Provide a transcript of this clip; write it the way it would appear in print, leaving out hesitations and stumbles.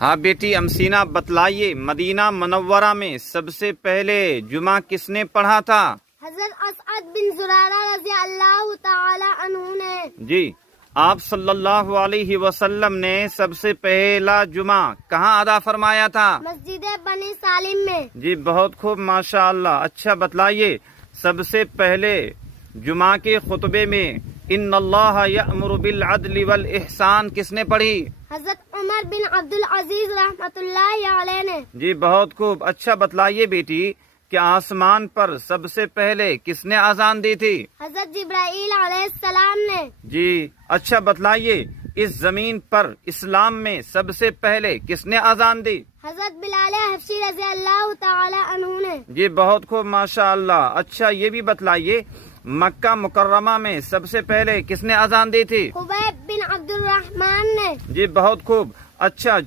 ہاں بیٹی امسینہ بتلائیے، مدینہ منورہ میں سب سے پہلے جمعہ کس نے پڑھا تھا؟ حضرت اسعد بن زرارہ رضی اللہ تعالی عنہ نے۔ جی، آپ صلی اللہ علیہ وسلم نے سب سے پہلا جمعہ کہاں ادا فرمایا تھا؟ مسجد بنی سالم میں۔ جی بہت خوب، ماشاء اللہ۔ اچھا بتلائیے، سب سے پہلے جمعہ کے خطبے میں ان اللہ یأمر بالعدل والاحسان کس نے پڑھی؟ حضرت عمر بن عبد العزیز رحمۃ اللہ علیہ نے۔ جی بہت خوب۔ اچھا بتلائیے بیٹی کہ آسمان پر سب سے پہلے کس نے اذان دی تھی؟ حضرت جبرائیل علیہ السلام نے۔ جی اچھا بتلائیے، اس زمین پر اسلام میں سب سے پہلے کس نے اذان دی؟ حضرت بلال حبشی رضی اللہ تعالی عنہ نے۔ جی بہت خوب، ماشاء اللہ۔ اچھا یہ بھی بتلائیے، مکہ مکرمہ میں سب سے پہلے کس نے اذان دی تھی؟ خبیب بن عبد الرحمن نے۔ جی بہت خوب۔ اچھا